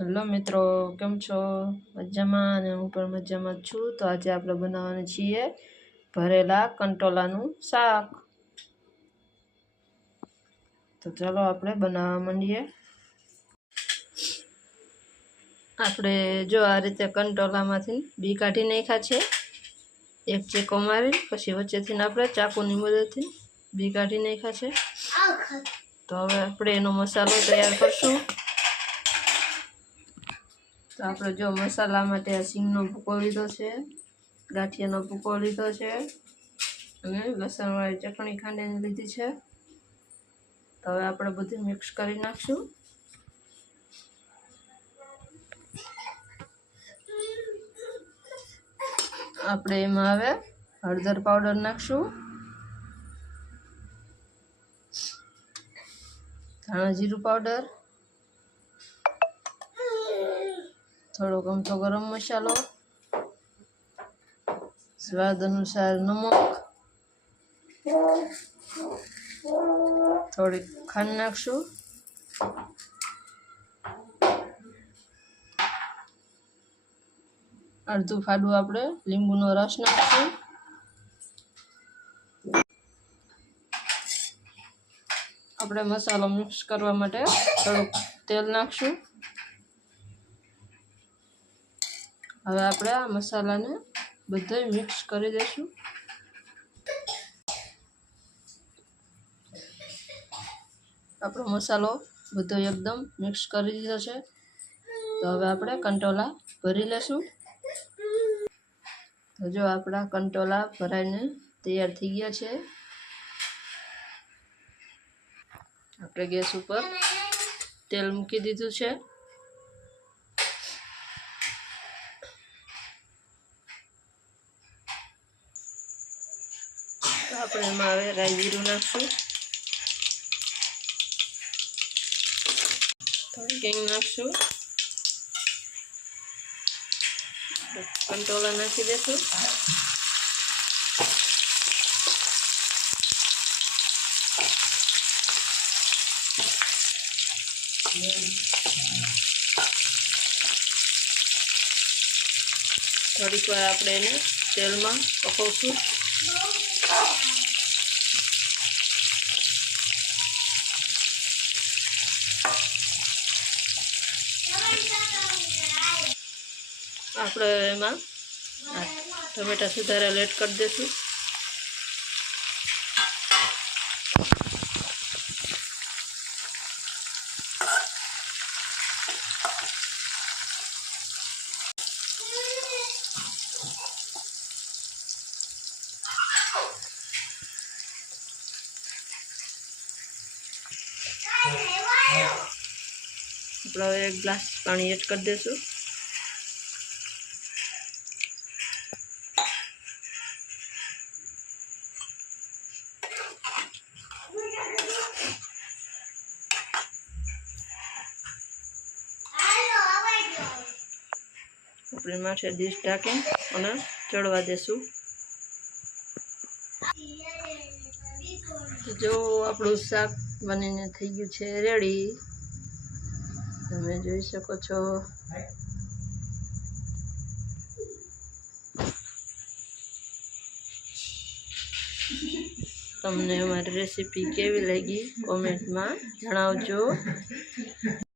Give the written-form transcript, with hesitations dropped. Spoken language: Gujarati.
હેલો મિત્રો, કેમ છો? મજામાં? અને હું પણ મજામાં જ છું. તો આજે આપણે બનાવવાનું છીએ ભરેલા કંટોલાનું શાક. તો ચાલો આપણે બનાવવા માંડીએ. આપણે જો આ રીતે કંટોલામાંથી બી કાઢી નાખ્યા છે. એક ચીકો મારી પછી વચ્ચેથી આપણે ચાકુની મદદથી બી કાઢી નાખ્યા છે. તો હવે આપણે એનો મસાલો તૈયાર કરશું. તો આપણે જો મસાલા માટે આ સિંગનો ભૂકો લીધો છે, ગાંઠિયાનો ભૂકો લીધો છે અને લસણવાળી ચટણી ખાંડીને લીધી છે. તો હવે આપણે બધું મિક્સ કરી નાખશું. આપણે એમાં હવે હળદર પાવડર નાખશું, ધાણા જીરું પાવડર, થોડોક અમથો ગરમ મસાલો, સ્વાદ અનુસાર નમક, થોડીક ખાંડ નાખશું, અડધું ફાડું આપણે લીંબુનો રસ નાખશું. આપણે મસાલો મિક્સ કરવા માટે થોડુંક તેલ નાખશું. હવે આપણે આ મસાલાને બધો મિક્સ કરી દઈશું. આપણો મસાલો બધો એકદમ મિક્સ કરી દીધો છે. તો હવે આપણે કંટોલા ભરી લેશું. તો જો આપણા કંટોલા ભરાઈને તૈયાર થઈ ગયા છે. આપણે ગેસ ઉપર તેલ મૂકી દીધું છે. તો આપણે એમાં હવે રાઈ જીરું નાખશું, થોડી હિંગ નાખશું, કંટોલા નાખી દેશું. થોડીક વાર આપણે એને તેલમાં પકવશું. આપણે એમાં ટમેટા સુધારેલા એડ કરી દઈશું. આપણે હવે એક ગ્લાસ પાણી એડ કરી દઈશું. આપણે માથે ડીશ ઢાંકી અને ચડવા દેશું. જો આપણું શાક બનીને થઈ ગયું છે રેડી. તમે જોઈ શકો છો. તમને અમારી રેસીપી કેવી લાગી કોમેન્ટમાં જણાવજો.